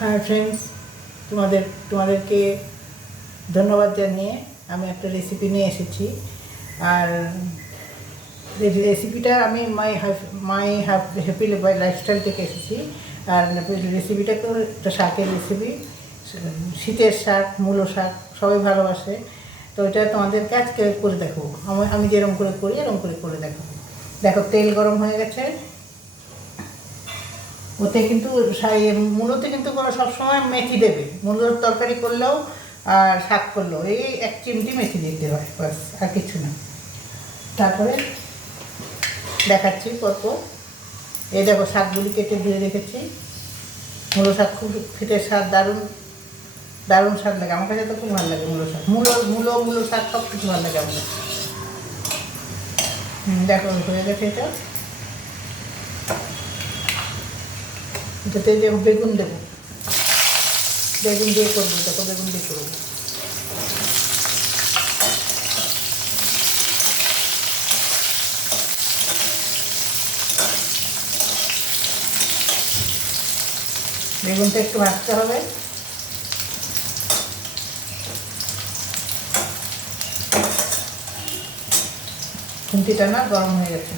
Hi friends, তোমাদেরকে ধন্যবাদ জানিয়ে আমি একটা রেসিপি নিয়ে এসেছি। আর রেসিপিটা আমি মাই হ্যাপি লাইফস্টাইল থেকে এসেছি। আর রেসিপিটা তো একটা শাকের রেসিপি, শীতের শাক, মূলো শাক সবাই ভালোবাসে। তো এটা তোমাদেরকে আজকে করে দেখাবো, আমি যেরকম করে করি এরকম করে দেখাবো। দেখো, তেল গরম হয়ে গেছে। ওতে কিন্তু মূলোতে কিন্তু সবসময় মেথি দেবে, মূলোর তরকারি করলেও আর শাক করলেও এই 1 চিমটি মেথি দিতে হয়, বাস, আর কিছু না। তারপরে দেখাচ্ছি কত। এই দেখো, শাকগুলি কেটে ধুয়ে রেখেছি। মূলো শাক খুব খেতে স্বাদ, দারুণ দারুণ স্বাদ লাগে আমার কাছে, তো খুব ভালো লাগে মূলো শাক। মূলো শাক সব কিছু ভালো লাগে আমার। দেখো হয়ে গেছে এটা। এটাতে যে বেগুন দেবো, বেগুন দিয়ে করবো, দেখো বেগুন দিয়ে করবো। বেগুনটা একটু ভাজতে হবে। খুন্তিটা না গরম হয়ে গেছে।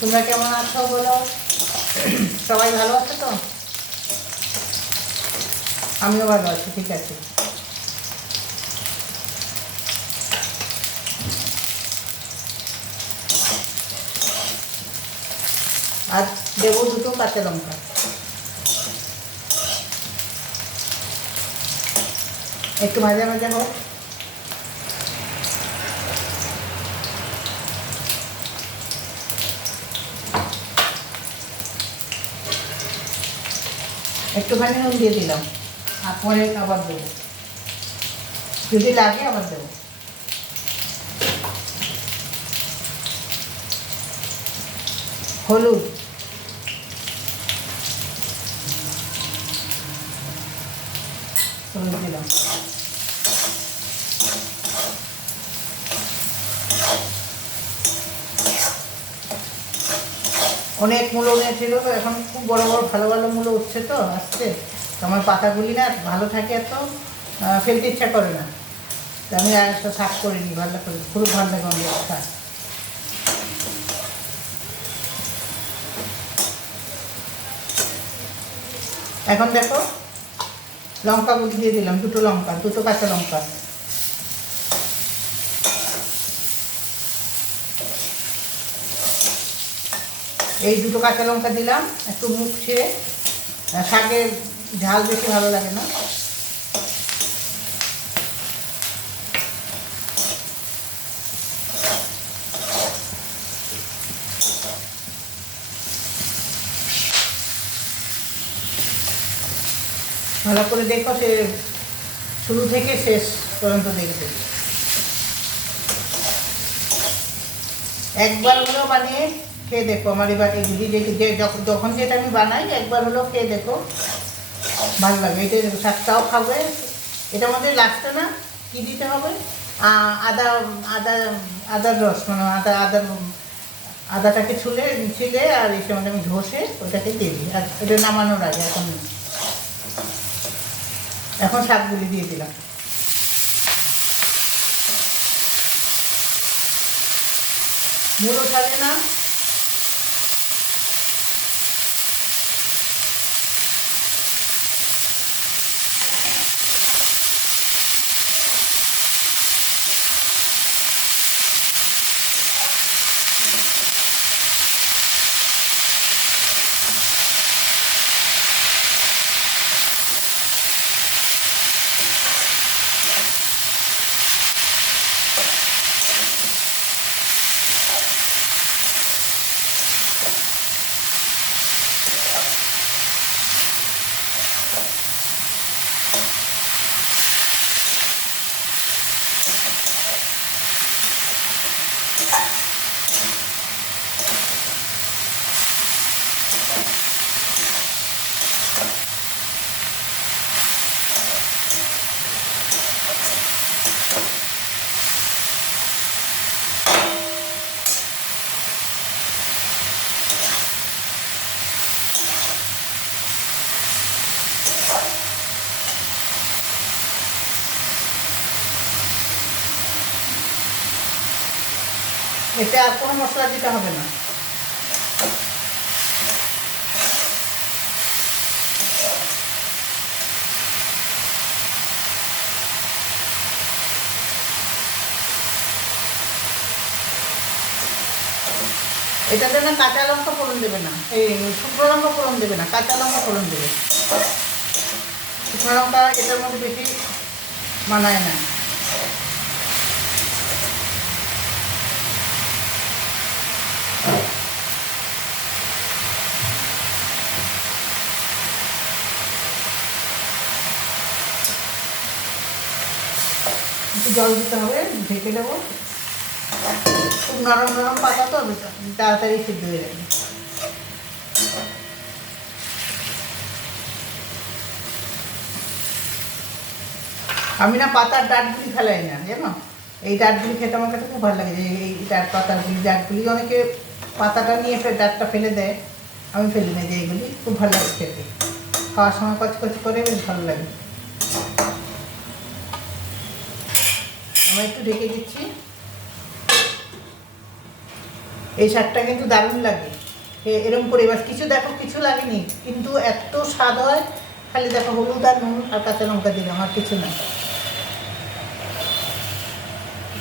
তোমরা কেমন আছো বলো? সবাই ভালো আছে তো? আমিও ভালো আছি, ঠিক আছে। আর দেবো 2টো কাঁচা লঙ্কা। একটু ভাজা ভাজা হোক। একটুখানি নুন দিয়ে দিলাম, আর পরে আবার দেবো, যদি লাগে আবার দেবো। হলুদ, হলুদ দিলাম। অনেক মূলো নিয়েছিল তো, এখন খুব বড় বড় ভালো ভালো মূলো উঠছে তো, আসছে তো। আমার পাতাগুলি না ভালো থাকে, এত ফেলতে ইচ্ছা করে না। তো আমি আর একটা শাক করে নিই, ভালো করে, খুব ভালো লাগে অনেক শাক। এখন দেখো, লঙ্কা গুলি দিয়ে দিলাম, 2টো লঙ্কা, 2টো কাঁচা লঙ্কা। এই 2টো কাঁচা লঙ্কা দিলাম, একটু মুখ ছিঁড়ে। শাকের ঝাল বেশি ভালো লাগে না। ভালো করে দেখো, সে শুরু থেকে শেষ পর্যন্ত দেখবে। একবার হলেও বানিয়ে খেয়ে দেখো আমার এবার এগুলি, যখন যেটা আমি বানাই একবার হলেও খেয়ে দেখো, ভালো লাগে। এটা শাকটাও খাবে। এটার মধ্যে লাস্টে না কী দিতে হবে, আদা আদা আদার রস, মানে আদাটাকে ছিলে আর এসে মধ্যে আমি ঘষে ওটাকে দিয়ে দিই। আর এটা নামানোর আগে এখন শাকগুলি দিয়ে দিলাম। মূলো থাকে না, এতে আর কোনো মশলা দিতে হবে না। এটাতে না কাঁচা লঙ্কা ফোড়ন দেবে না, এই শুকনো লঙ্কা ফোড়ন দেবে না, কাঁচা লঙ্কা ফোড়ন দেবে। শুকনো লঙ্কা এটার মধ্যে বেশি মানায় না। একটু জল দিতে হবে, ঢেকে দেবো। খুব নরম নরম পাতা তো তাড়াতাড়ি সিদ্ধ হয়ে যাবে। আমি না পাতার ডাঁটগুলি ফেলাই না, জানো? এই ডাঁটগুলি খেতে আমার কাছে খুব ভালো লাগে। এই পাতাগুলি, ডাঁটগুলি অনেকে পাতাটা নিয়ে ডাঁটটা ফেলে দেয়, আমি ফেলি না। যে এইগুলি খুব ভালো লাগে খেতে, খাওয়ার সময় কচকচ করে বেশ ভালো লাগে। আমি একটু ঢেকে দিচ্ছি। এই শাকটা কিন্তু দারুণ লাগে এরকম করে। এবার কিছু দেখো, কিছু লাগেনি, কিন্তু এত স্বাদ হয়। খালি দেখো হলুদ আর নুন আর কাঁচা লঙ্কা দিলাম, আর কিছু না।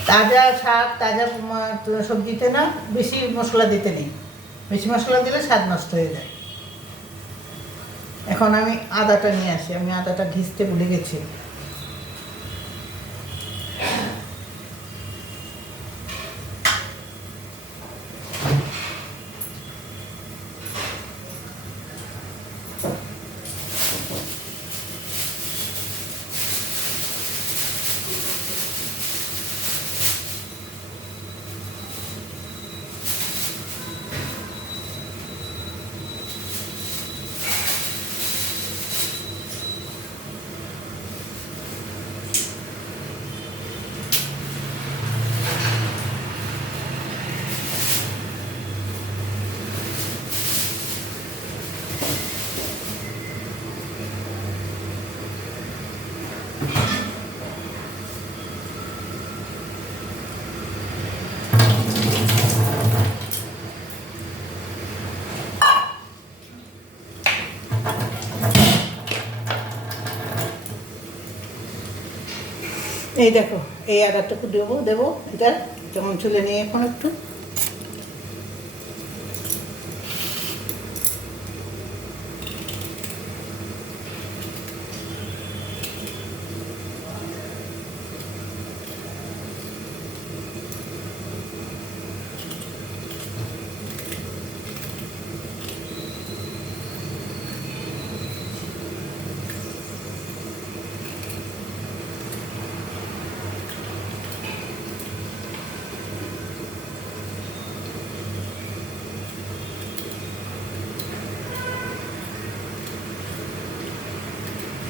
তাজা শাক, তাজা সবজিতে না বেশি মশলা দিতে নেই। বেশি মশলা দিলে স্বাদ নষ্ট হয়ে যায়। এখন আমি আদাটা নিয়ে আসি। আমি আদাটা ঘিসতে ভুলে গেছি। এই দেখো, এই আদারটুকু দেবো এটা যেমন চলে নিয়ে এখন একটু।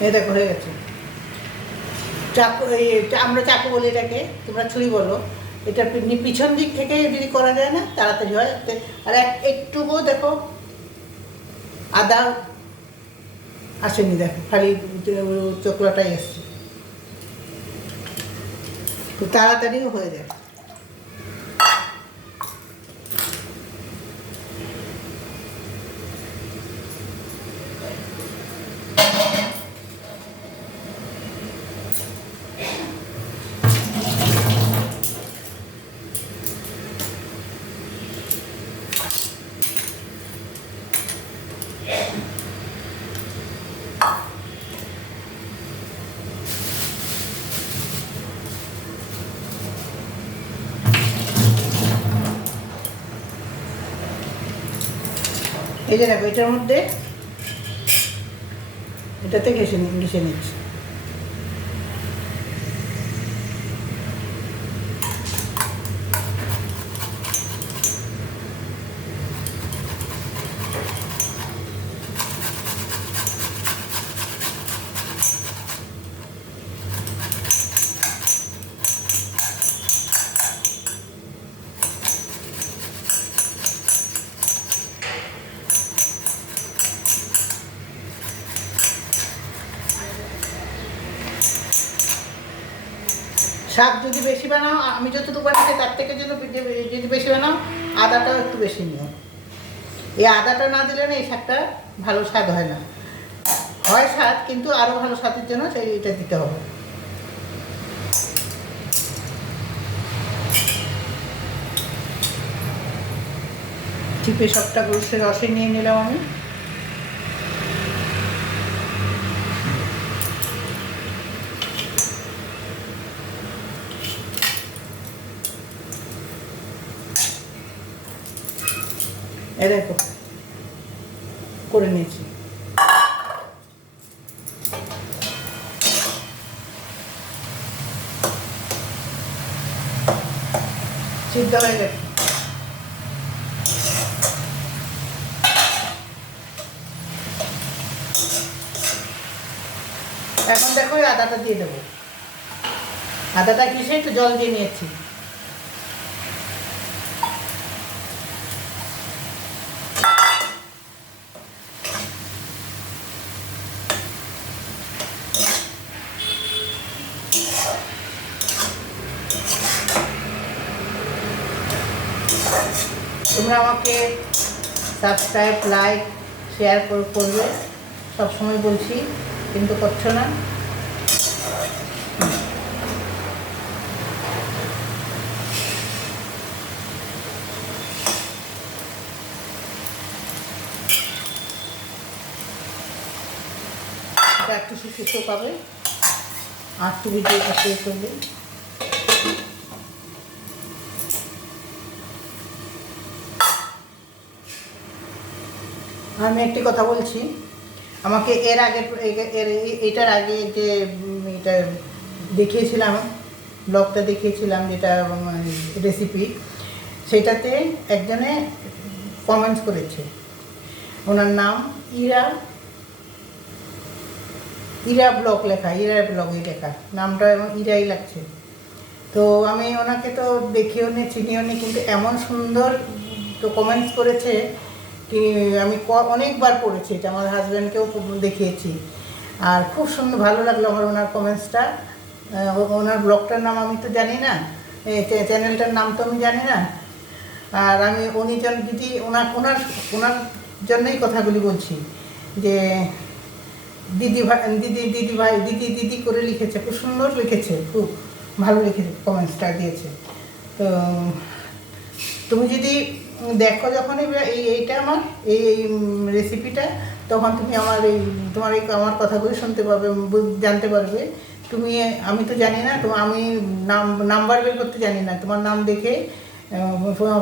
এই দেখো হয়ে গেছে। চাকু, আমরা চাকু বলি এটাকে, তোমরা ছুরি বলো। এটা পিছন দিক থেকে যদি করা যায় না তাড়াতাড়ি হয়। আর একটুকু দেখো আদা আসেনি, দেখো খালি চোখলাটাই এসছে, তো তাড়াতাড়িও হয়ে যায়। এই যে দেখো, এটার মধ্যে এটাতে ঘেসে নিচ্ছি। শাক যদি বেশি বানাও, আমি যতটুকু বানাচ্ছি তার থেকে যদি বেশি বানাও, আদাটাও একটু বেশি নিও। এই আদাটা না দিলে না এই শাকটা ভালো স্বাদ হয় না, হয় স্বাদ কিন্তু আরও ভালো স্বাদের জন্য এটা দিতে হবে। চিপে সবটা গোষ্ঠের রসে নিয়ে নিলাম আমি। এ দেখো করে নিয়েছি। সিদ্ধ হয়ে গেছে। এখন দেখো আদাটা দিয়ে দেবো। আদাটা কিসে একটু জল দিয়ে নিয়েছি। তোমরা আমাকে সাবস্ক্রাইব, লাইক, শেয়ার করবে, সবসময় বলছি, কিন্তু করছো না। একটু শুকনো পাবে, আর একটু ভিডিওটা শেষ করবে। আমি একটি কথা বলছি, আমাকে এর আগে এটার আগে যে এটা দেখিয়েছিলাম, ব্লগটা দেখিয়েছিলাম যেটা রেসিপি, সেটাতে একজনে কমেন্টস করেছে। ওনার নাম ইরা ব্লগ লেখা, ইরা ব্লগই লেখা, নামটা এবং ইরাই লাগছে। তো আমি ওনাকে তো দেখিও নি, চিনিও নি, কিন্তু এমন সুন্দর তো কমেন্টস করেছে কি আমি অনেকবার পড়েছি, এটা আমার হাজব্যান্ডকেও দেখিয়েছি, আর খুব সুন্দর ভালো লাগলো আমার ওনার কমেন্টসটা। ওনার ব্লগটার নাম আমি তো জানি না, চ্যানেলটার নাম তো আমি জানি না, আর আমি উনি যদি ওনার জন্যই কথাগুলি বলছি যে দিদি দিদি করে লিখেছে, খুব সুন্দর লিখেছে, খুব ভালো লিখেছে, কমেন্টসটা দিয়েছে। তো তুমি যদি দেখো যখন এইটা আমার এই রেসিপিটা, তখন তুমি আমার কথাগুলি শুনতে পারবে, জানতে পারবে। আমি তো জানি না, আমি নাম্বার বের করতে জানি না, তোমার নাম দেখে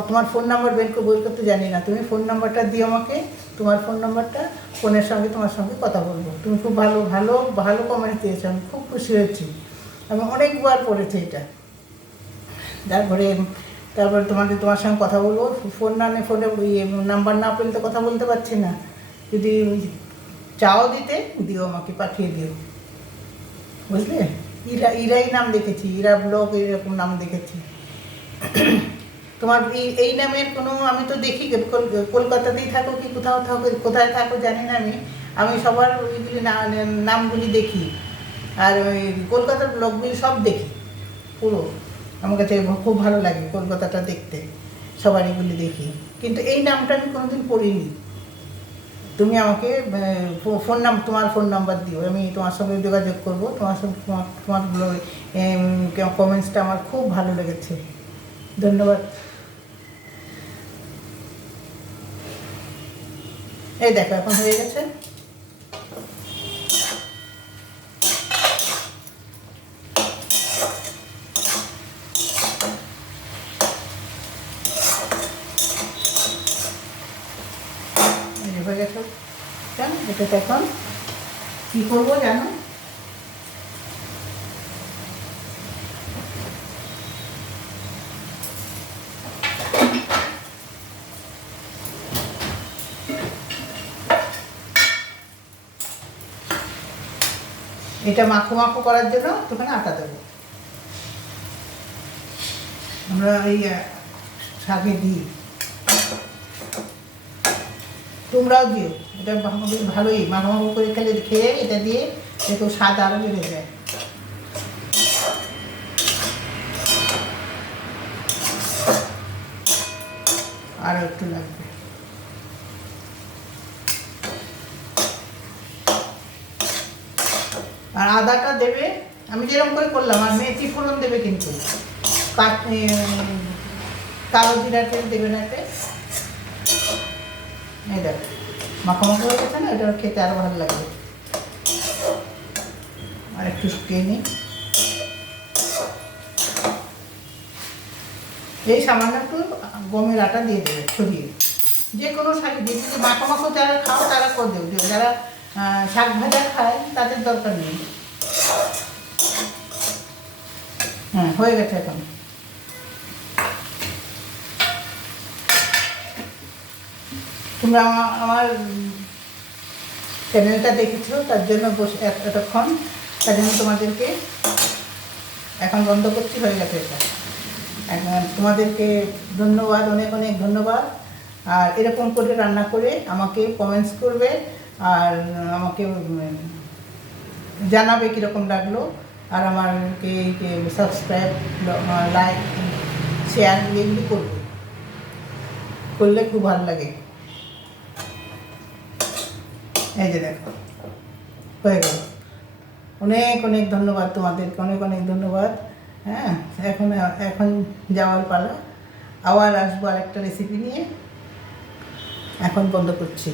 তোমার ফোন নাম্বার বের করতে জানি না, তুমি ফোন নাম্বারটা দিও আমাকে, তোমার ফোন নাম্বারটা, ফোনের সঙ্গে তোমার সঙ্গে কথা বলবো। তুমি খুব ভালো ভালো ভালো কমেন্ট দিয়েছো, আমি খুব খুশি হয়েছি, আমি অনেকবার পড়েছি এটা। তারপরে তোমার সঙ্গে কথা বলবো, ফোনে নাম্বার না পেলে তো কথা বলতে পারছি না, যদি চাও দিতে দিও, আমাকে পাঠিয়ে দিও, বুঝলে। ইরাই নাম দেখেছি, ইরা ব্লগ এরকম নাম দেখেছি। তোমার এই নামের কোনো, আমি তো দেখি কলকাতাতেই থাকো কি কোথায় থাকো জানি না, আমি সবার ওইগুলি নামগুলি দেখি, আর ওই কলকাতার ব্লগগুলি সব দেখি পুরো। আমার কাছে খুব ভালো লাগে কলকাতাটা দেখতে, সবার এগুলি দেখি, কিন্তু এই নামটা আমি কোনোদিন পড়িনি। তুমি আমাকে তোমার ফোন নাম্বার দিও, আমি তোমার সঙ্গে যোগাযোগ করবো, তোমার কমেন্টসটা আমার খুব ভালো লেগেছে, ধন্যবাদ। এই দেখো এখন হয়ে গেছে। হয়ে গেছে, এটাতে এখন কী করবো জানো, এটা মাখো করার জন্য তোখানে আটা দেবো, আমরা এই শাকে দিই, তোমরাও দিও, এটা ভালোই মাখো করে খেয়ে এটা দিয়ে একটু স্বাদ আরও বেড়ে যায়। আরও একটু লাগবে। আর আদাটা দেবে আমি যেরকম করে করলাম, আর মেথি ফোড়ন দেবে কিন্তু, কালো জিরা তেল দেবে না এতে। এই দেখ মাখামাখা হয়ে গেছে না, এটা খেতে আরও ভালো লাগবে। আর একটু শুকিয়ে নিই। এই সামান্য একটু গমের আটা দিয়ে দেবে ছড়িয়ে, যে কোনো শাক দিয়ে, কিন্তু মাখামাখো যারা খাও তারা করে দেবে, যারা শাক ভাজা খায় তাদের দরকার নেই। হ্যাঁ হয়ে গেছে এখন। তোমরা আমার চ্যানেলটা দেখেছো তার জন্য বসে এতক্ষণ, তার জন্য তোমাদেরকে এখন বন্ধ করছি, হয়ে গেছে এটা। এখন তোমাদেরকে ধন্যবাদ, অনেক অনেক ধন্যবাদ। আর এরকম করে রান্না করে আমাকে কমেন্টস করবে, আর আমাকে জানাবে কীরকম লাগলো। আর আমাকে সাবস্ক্রাইব, লাইক, শেয়ার এগুলি করবে, করলে খুব ভালো লাগে। এই যে দেখো হয়ে গেল। অনেক অনেক ধন্যবাদ তোমাদেরকে, অনেক অনেক ধন্যবাদ। হ্যাঁ এখন যাওয়ার পালা, আবার আসবো আরেকটা রেসিপি নিয়ে। এখন বন্ধ করছি।